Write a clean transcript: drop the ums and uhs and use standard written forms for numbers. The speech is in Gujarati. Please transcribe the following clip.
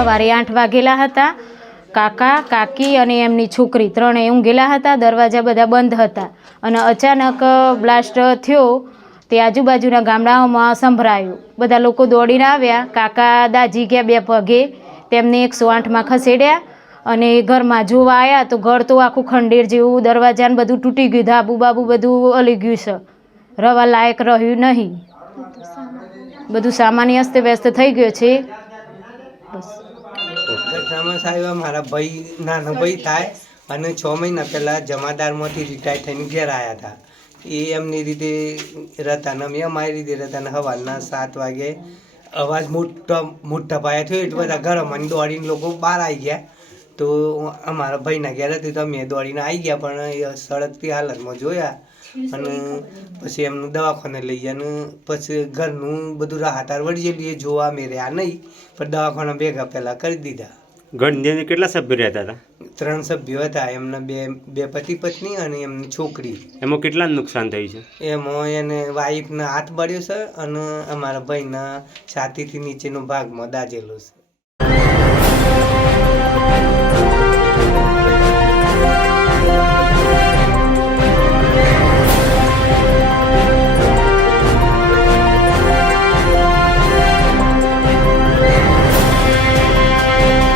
સવારે 8 વાગેલા હતા। કાકા કાકી અને એમની છોકરી ત્રણેય ઊંઘેલા હતા। દરવાજા બધા બંધ હતા અને અચાનક બ્લાસ્ટ થયો તે આજુબાજુના ગામડાઓમાં સંભળાયું। બધા લોકો દોડીને આવ્યા। કાકા દાજી ગયા 2 પગે, તેમને 108માં ખસેડ્યા અને ઘરમાં જોવા આવ્યા તો ઘર તો આખું ખંડેર જેવું, દરવાજાને બધું તૂટી ગયું, ધાબુ બાબુ બધું હલી ગયું છે, રવા લાયક રહ્યું નહીં, બધું સામાન્ય અસ્ત વ્યસ્ત થઈ ગયો છે। બસ ઘટનામાં સાહેબ મારા ભાઈ નાનો ભાઈ થાય અને 6 મહિના પહેલાં જમાદારમાંથી રિટાયર થઈને ઘેર આવ્યા હતા। એ એમની રીતે રહેતા ને અમે અમારી રીતે રહેતા ને સવારના 7 વાગે અવાજ મોટા પાયા થયો એટલે બધા ઘરમાં દોડીને લોકો બહાર આવી ગયા। તો અમારા ભાઈના ઘેર હતી તો અમે દોડીને આવી ગયા, પણ એ સળગતી હાલતમાં જોયા અને પછી એમનું દવાખાને લઈ ગયા અને પછી ઘરનું બધું રાહતાર વળી ગયેલી, એ જોવા અમે રહ્યા નહીં પણ દવાખાના ભેગા પહેલાં કરી દીધા। ઘરની અંદર કેટલા સભ્યો રહેતા હતા? 3 સભ્યો હતા, એમના બે પતિ પત્ની અને એમની છોકરી। એમાં કેટલાનું નુકસાન થયું છે? એમાં એને વાઈફના હાથ બળ્યો છે અને અમારા ભાઈના છાતીથી નીચેનો ભાગમાં દાજેલો છે।